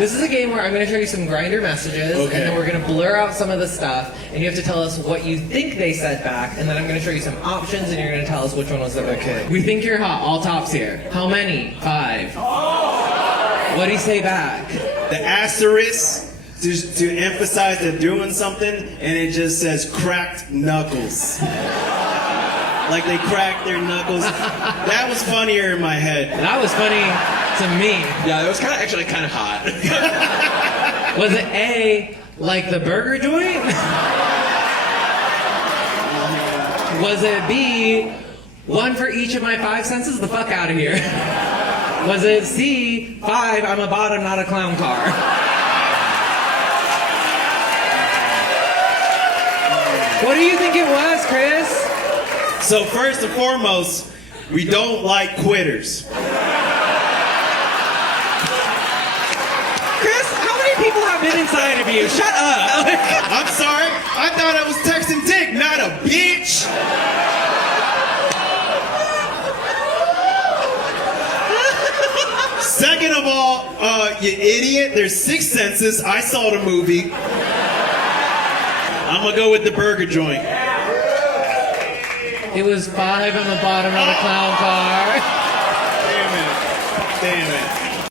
This is a game where I'm going to show you some Grindr messages, and then we're going to blur out some of the stuff, and you have to tell us what you think they said back, and then I'm going to show you some options, and you're going to tell us which one was the right one. We think you're hot. All tops here. How many? 5. What do you say back? The asterisk to emphasize they're doing something, and it just says cracked knuckles. Like they cracked their knuckles. That was funnier in my head. That was funny to me. Yeah, it was actually kind of hot. Was it A, like the burger joint? Was it B, 1 for each of my 5 senses? The fuck out of here. Was it C, 5, I'm a bottom, not a clown car? What do you think it was, Chris? So first and foremost, we don't like quitters. Chris, how many people have been inside of you? Shut up. I'm sorry. I thought I was texting Dick, not a bitch. Second of all, you idiot, there's 6 senses. I saw the movie. I'm gonna go with the burger joint. It was 5 on the bottom, not a clown car. Damn it.